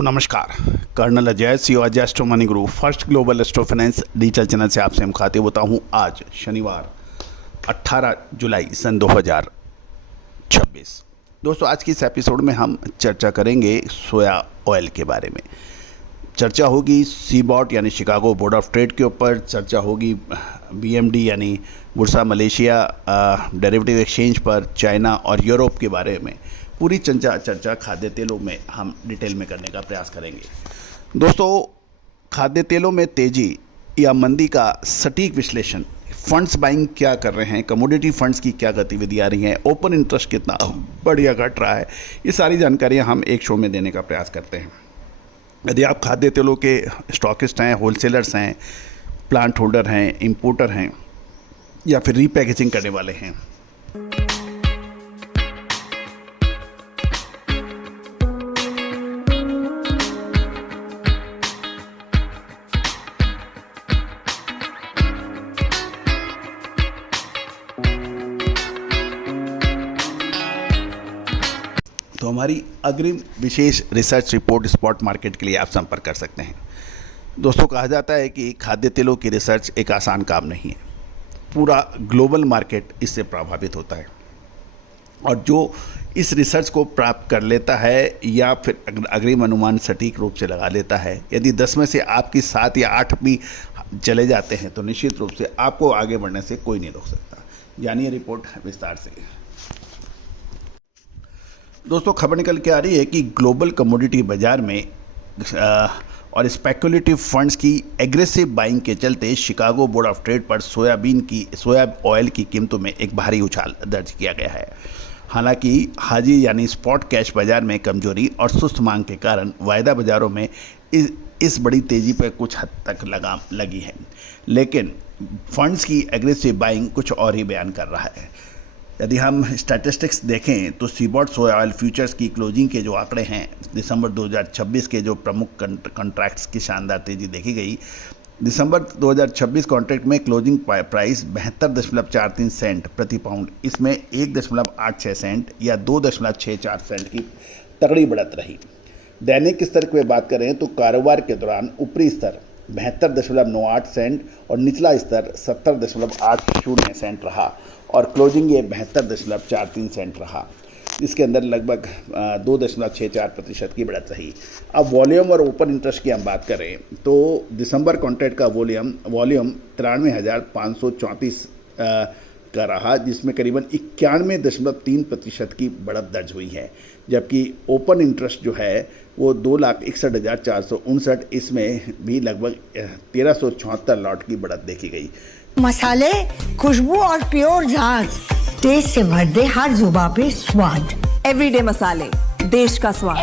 दोस्तों नमस्कार। Colonel Ajay CO Ajay astro money group first global astro finance digital channel से आपसे हम खाते होता हूँ। आज शनिवार 18 जुलाई सन 2026। दोस्तों आज की इस एपिसोड में हम चर्चा करेंगे सोया ऑयल के बारे में। चर्चा होगी सीबॉट यानी शिकागो बोर्ड ऑफ ट्रेड के ऊपर, चर्चा होगी BMD यानी बुर्सा मलेशिया डेरिवेटिव एक्सचेंज पर, चाइना और यूरोप के बारे में पूरी चर्चा खाद्य तेलों में हम डिटेल में करने का प्रयास करेंगे। दोस्तों खाद्य तेलों में तेज़ी या मंदी का सटीक विश्लेषण, फंड्स बाइंग क्या कर रहे हैं, कमोडिटी फंड्स की क्या गतिविधि आ रही हैं, ओपन इंटरेस्ट कितना बढ़िया घट रहा है, ये सारी जानकारियाँ हम एक शो में देने का प्रयास करते हैं। यदि आप खाद्य तेलों के स्टॉकिस्ट हैं, होलसेलर्स हैं, प्लांट होल्डर हैं, इंपोर्टर हैं या फिर रीपैकेजिंग करने वाले हैं, तो हमारी अग्रिम विशेष रिसर्च रिपोर्ट स्पॉट मार्केट के लिए आप संपर्क कर सकते हैं। दोस्तों कहा जाता है कि खाद्य तेलों की रिसर्च एक आसान काम नहीं है, पूरा ग्लोबल मार्केट इससे प्रभावित होता है और जो इस रिसर्च को प्राप्त कर लेता है या फिर अग्रिम अनुमान सटीक रूप से लगा लेता है, यदि 10 में से आपकी 7 या 8 भी चले जाते हैं तो निश्चित रूप से आपको आगे बढ़ने से कोई नहीं रोक सकता। जानिए रिपोर्ट विस्तार से। दोस्तों खबर निकल के आ रही है कि ग्लोबल कमोडिटी बाजार में और स्पेकुलेटिव फंड्स की एग्रेसिव बाइंग के चलते शिकागो बोर्ड ऑफ ट्रेड पर सोया ऑयल की कीमतों में एक भारी उछाल दर्ज किया गया है। हालांकि हाजी यानी स्पॉट कैश बाजार में कमजोरी और सुस्त मांग के कारण वायदा बाजारों में इस बड़ी तेज़ी पर कुछ हद तक लगाम लगी है, लेकिन फंड्स की एग्रेसिव बाइंग कुछ और ही बयान कर रहा है। यदि हम स्टैटिस्टिक्स देखें तो सीबॉट सोया ऑयल फ्यूचर्स की क्लोजिंग के जो आंकड़े हैं, दिसंबर 2026 के जो प्रमुख कॉन्ट्रैक्ट्स की शानदार तेज़ी देखी गई। दिसंबर 2026 कॉन्ट्रैक्ट में क्लोजिंग प्राइस 72.43 सेंट प्रति पाउंड, इसमें 1.86 सेंट या 2.64 सेंट की तगड़ी बढ़त रही। दैनिक स्तर की बात करें तो कारोबार के दौरान ऊपरी स्तर 72.98 सेंट और निचला स्तर 70.80 सेंट रहा और क्लोजिंग ये 72.43 सेंट रहा। इसके अंदर लगभग 2.64% की बढ़त रही। अब वॉल्यूम और ओपन इंटरेस्ट की हम बात करें तो दिसंबर कॉन्ट्रैक्ट का वॉल्यूम 93,534 का रहा, जिसमें करीबन 91.3% की बढ़त दर्ज हुई है, जबकि ओपन इंटरेस्ट जो है वो 2,61,459, इसमें भी लगभग 1,374 लॉट की बढ़त देखी गई। मसाले, खुशबू और प्योर झाग, टेस्ट से भर दे हर जुबां पे स्वाद। एवरीडे मसाले, देश का स्वाद।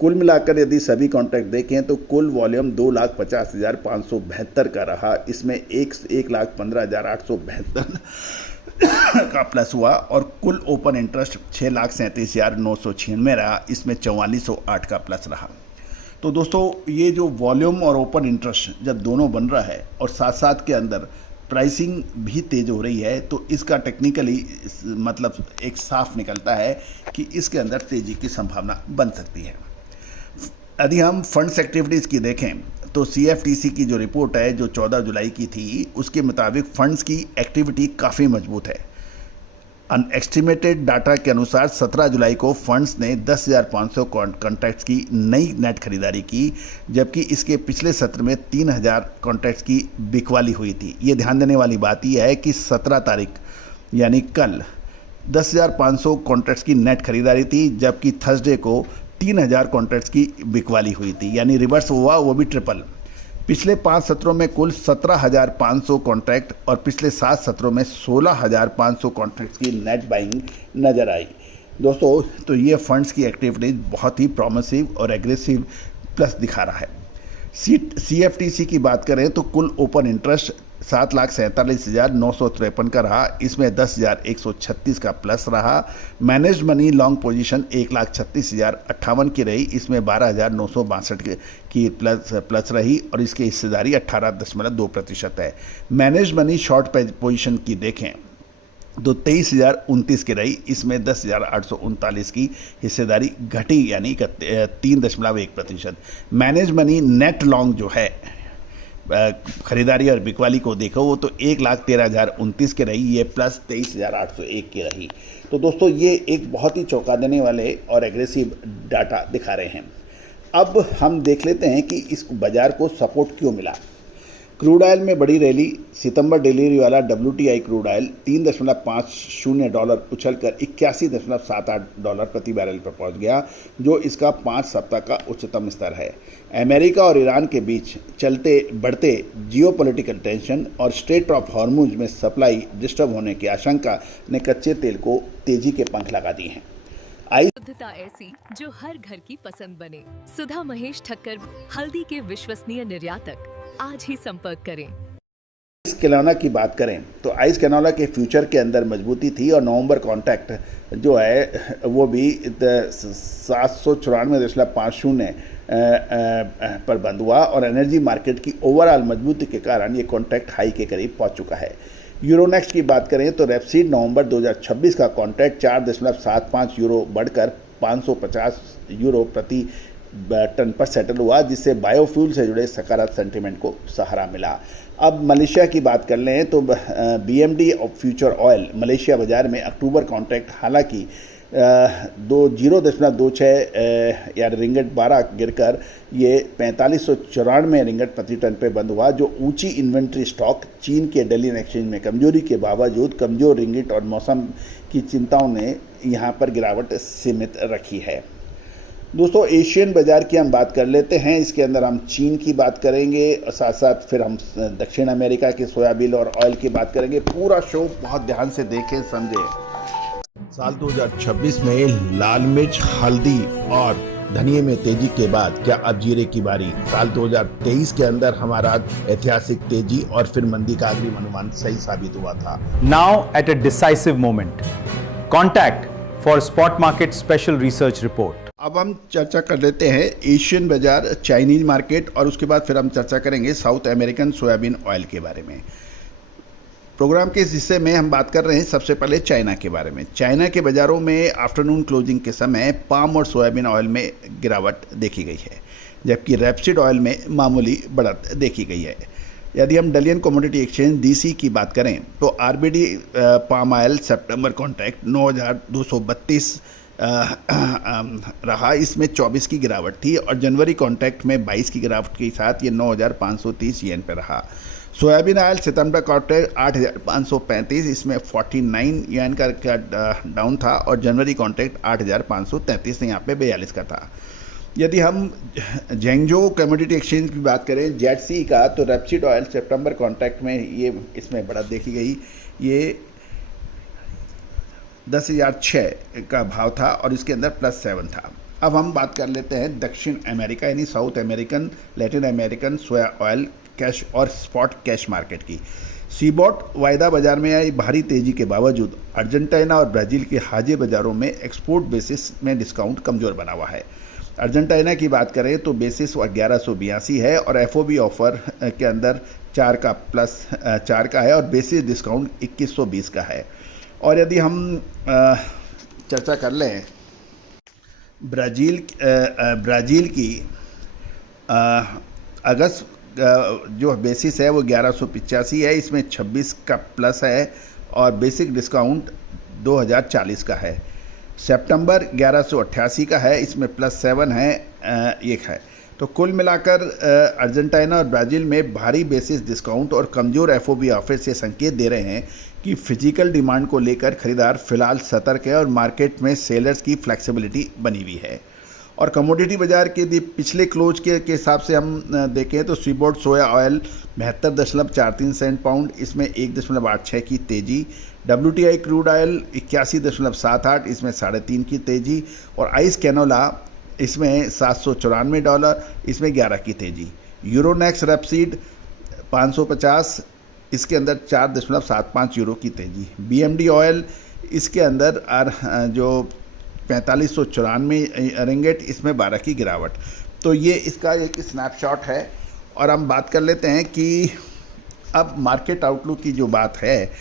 कुल मिलाकर यदि सभी कॉन्ट्रैक्ट देखें तो कुल वॉल्यूम 2,50,572 का रहा, इसमें 1,15,872 का प्लस हुआ और कुल ओपन इंटरेस्ट 6,37,996 रहा, इसमें 4,408 का प्लस रहा। तो दोस्तों ये जो वॉल्यूम और ओपन इंटरेस्ट जब दोनों बन रहा है और साथ साथ के अंदर प्राइसिंग भी तेज़ हो रही है, तो इसका टेक्निकली मतलब एक साफ निकलता है कि इसके अंदर तेज़ी की संभावना बन सकती है। यदि हम फंड्स एक्टिविटीज़ की देखें तो CFTC की जो रिपोर्ट है जो 14 जुलाई की थी, उसके मुताबिक फंड्स की एक्टिविटी काफ़ी मजबूत है। अनएस्टिमेटेड डाटा के अनुसार 17 जुलाई को फंड्स ने 10,500 कॉन्ट्रैक्ट्स की नई नेट खरीदारी की, जबकि इसके पिछले सत्र में 3,000 कॉन्ट्रैक्ट्स की बिकवाली हुई थी। ये ध्यान देने वाली बात यह है कि 17 तारीख यानी कल 10,500 कॉन्ट्रैक्ट्स की नेट खरीदारी थी, जबकि थर्सडे को 3,000 कॉन्ट्रैक्ट्स की बिकवाली हुई थी, यानी रिवर्स हुआ, वो भी ट्रिपल। पिछले 5 सत्रों में कुल 17,500 कॉन्ट्रैक्ट और पिछले 7 सत्रों में 16,500 कॉन्ट्रैक्ट्स की नेट बाइंग नज़र आई। दोस्तों तो ये फंड्स की एक्टिविटीज बहुत ही प्रॉमिसिव और एग्रेसिव प्लस दिखा रहा है। CFTC की बात करें तो कुल ओपन इंटरेस्ट 7,47,953 का रहा, इसमें 10,136 का प्लस रहा। मैनेज्ड मनी लॉन्ग पोजीशन 1,36,058 की रही, इसमें 12,962 की प्लस रही और इसकी हिस्सेदारी 18.2% है। मैनेज्ड मनी शॉर्ट पोजीशन की देखें तो 23,029 की रही, इसमें 10,839 की हिस्सेदारी घटी यानी 3.1%। मैनेज मनी नेट लॉन्ग जो है खरीदारी और बिकवाली को देखो वो तो 1,13,029 की रही, ये प्लस 23,801 की रही। तो दोस्तों ये एक बहुत ही चौंका देने वाले और एग्रेसिव डाटा दिखा रहे हैं। अब हम देख लेते हैं कि इस बाज़ार को सपोर्ट क्यों मिला। क्रूड ऑयल में बड़ी रैली, सितंबर डिलीवरी वाला WTI क्रूड ऑयल $3.50 उछलकर $81.78 प्रति बैरल पर पहुंच गया, जो इसका 5 सप्ताह का उच्चतम स्तर है। अमेरिका और ईरान के बीच चलते बढ़ते जियोपॉलिटिकल टेंशन और स्ट्रेट ऑफ हॉर्मुज में सप्लाई डिस्टर्ब होने की आशंका ने कच्चे तेल को तेजी के पंख लगा दिए हैं। शुद्धता ऐसी जो हर घर की पसंद बने। सुधा महेश ठक्कर, हल्दी के विश्वसनीय निर्यातक। आज ही संपर्क करें। आइस कैनोला की बात करें तो आइस कैनोला के फ्यूचर के अंदर मजबूती थी और नवंबर कॉन्ट्रैक्ट जो है वो भी 794.50 पर बंद हुआ और एनर्जी मार्केट की ओवरऑल मजबूती के कारण ये कॉन्ट्रैक्ट हाई के करीब पहुंच चुका है। यूरोनेक्स्ट की बात करें तो रेपसीड नवंबर 2026 का कॉन्ट्रैक्ट 4.75 यूरो बढ़कर 550 यूरो प्रति टन पर सेटल हुआ, जिससे बायोफ्यूल से जुड़े सकारात्मक सेंटीमेंट को सहारा मिला। अब मलेशिया की बात कर लें तो BMD of future oil Malaysia बाजार में अक्टूबर कॉन्ट्रैक्ट हालांकि 0.26 या रिंगट 12 गिरकर ये 4594 रिंगट प्रति टन पे बंद हुआ, जो ऊंची इन्वेंट्री स्टॉक, चीन के डेलियन एक्सचेंज में कमजोरी के बावजूद कमजोर रिंगट और मौसम की चिंताओं ने यहाँ पर गिरावट सीमित रखी है। दोस्तों एशियन बाज़ार की हम बात कर लेते हैं। इसके अंदर हम चीन की बात करेंगे और साथ साथ फिर हम दक्षिण अमेरिका के सोयाबीन और ऑयल की बात करेंगे। पूरा शो बहुत ध्यान से देखें, समझें। साल 2026 में लाल मिर्च, हल्दी और धनिये में तेजी के बाद क्या अब जीरे की बारी? साल 2023 के अंदर हमारा ऐतिहासिक तेजी और फिर मंदी का अग्रिम अनुमान सही साबित हुआ था। Now at a decisive moment, contact for spot market special research report. अब हम चर्चा कर लेते हैं एशियन बाजार, चाइनीज मार्केट और उसके बाद फिर हम चर्चा करेंगे साउथ अमेरिकन सोयाबीन ऑयल के बारे में। प्रोग्राम के इस हिस्से में हम बात कर रहे हैं सबसे पहले चाइना के बारे में। चाइना के बाज़ारों में आफ्टरनून क्लोजिंग के समय पाम और सोयाबीन ऑयल में गिरावट देखी गई है, जबकि रेपसीड ऑयल में मामूली बढ़त देखी गई है। यदि हम डलियन कमोडिटी एक्सचेंज DC की बात करें तो RBD पाम ऑयल सितंबर कॉन्ट्रैक्ट 9,232 रहा, इसमें 24 की गिरावट थी और जनवरी कॉन्ट्रैक्ट में 22 की गिरावट के साथ ये 9,530 येन पर रहा। सोयाबीन ऑयल सितंबर कॉन्ट्रैक्ट 8,535, इसमें 49 येन का डाउन था और जनवरी कॉन्ट्रैक्ट 8,533 यहाँ पे 42 का था। यदि हम जेंगजो कमोडिटी एक्सचेंज की बात करें ZC का तो रेपसीड ऑयल सितंबर कॉन्ट्रैक्ट में ये इसमें बढ़त देखी गई, ये 10,006 का भाव था और इसके अंदर +7 था। अब हम बात कर लेते हैं दक्षिण अमेरिका यानी साउथ अमेरिकन, लैटिन अमेरिकन सोया ऑयल कैश और स्पॉट कैश मार्केट की। सीबॉट वायदा बाजार में आई भारी तेजी के बावजूद अर्जेंटीना और ब्राज़ील के हाजिर बाज़ारों में एक्सपोर्ट बेसिस में डिस्काउंट कमज़ोर बना हुआ है। अर्जेंटीना की बात करें तो बेसिस 1182 है और FOB ऑफर के अंदर 4 का है और बेसिस डिस्काउंट 2120 का है। और यदि हम चर्चा कर लें ब्राज़ील की अगस्त जो बेसिस है वो 1185 है, इसमें 26 का प्लस है और बेसिक डिस्काउंट 2040 का है। सितंबर 1188 का है, इसमें +7 है, एक है। तो कुल मिलाकर अर्जेंटीना और ब्राज़ील में भारी बेसिस डिस्काउंट और कमज़ोर FOB ऑफर से संकेत दे रहे हैं कि फिजिकल डिमांड को लेकर खरीदार फिलहाल सतर्क है और मार्केट में सेलर्स की फ्लेक्सिबिलिटी बनी हुई है। और कमोडिटी बाजार के पिछले क्लोज के हिसाब से हम देखें तो सीबोर्ड सोया ऑयल 72.43 सेंट पाउंड, इसमें 1.86 की तेज़ी। WTI क्रूड ऑयल 81.78, इसमें 3.5 की तेज़ी। और आइस कैनोला इसमें $794, इसमें 11 की तेज़ी। यूरोनेक्स रेपसीड 550, इसके अंदर 4.75 यूरो की तेज़ी। BMD ऑयल इसके अंदर जो 4594 रिंगेट, इसमें 12 की गिरावट। तो ये इसका एक स्नैपशॉट है। और हम बात कर लेते हैं कि अब मार्केट आउटलुक की जो बात है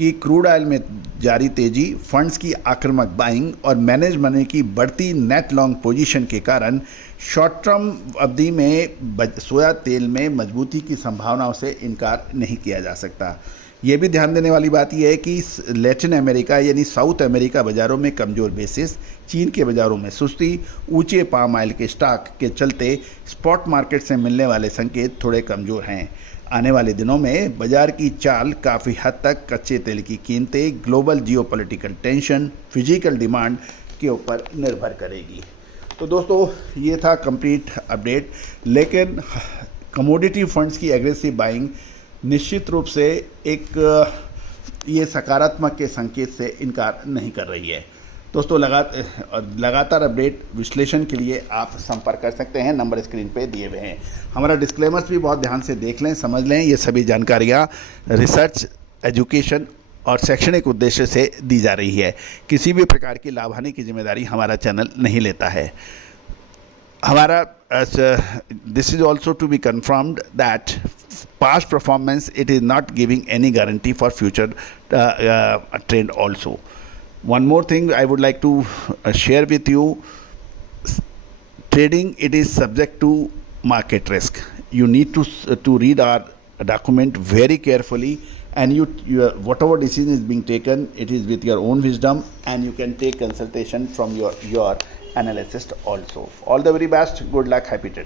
कि क्रूड ऑयल में जारी तेजी, फंड्स की आक्रामक बाइंग और मैनेज मनी की बढ़ती नेट लॉन्ग पोजीशन के कारण शॉर्ट टर्म अवधि में सोया तेल में मजबूती की संभावनाओं से इनकार नहीं किया जा सकता। ये भी ध्यान देने वाली बात यह है कि लैटिन अमेरिका यानी साउथ अमेरिका बाज़ारों में कमज़ोर बेसिस, चीन के बाज़ारों में सुस्ती, ऊंचे पाम ऑयल के स्टॉक के चलते स्पॉट मार्केट से मिलने वाले संकेत थोड़े कमज़ोर हैं। आने वाले दिनों में बाजार की चाल काफ़ी हद तक कच्चे तेल की कीमतें, global geopolitical tension, physical demand के ऊपर निर्भर करेगी। तो दोस्तों ये था कंप्लीट अपडेट, लेकिन कमोडिटी फंड्स की एग्रेसिव बाइंग निश्चित रूप से एक ये सकारात्मक के संकेत से इनकार नहीं कर रही है। दोस्तों लगातार अपडेट विश्लेषण के लिए आप संपर्क कर सकते हैं, नंबर स्क्रीन पे दिए हुए हैं। हमारा डिस्क्लेमर्स भी बहुत ध्यान से देख लें, समझ लें। ये सभी जानकारियाँ रिसर्च, एजुकेशन और शैक्षणिक उद्देश्य से दी जा रही है। किसी भी प्रकार की लाभ हानि की जिम्मेदारी हमारा चैनल नहीं लेता है। हमारा this is also to be confirmed that past performance, it is not giving any guarantee for future trend also. One more thing I would like to share with you, trading, it is subject to market risk. You need to read our document very carefully, and whatever decision is being taken, it is with your own wisdom, and you can take consultation from your analyst also. All the very best, good luck, happy trading.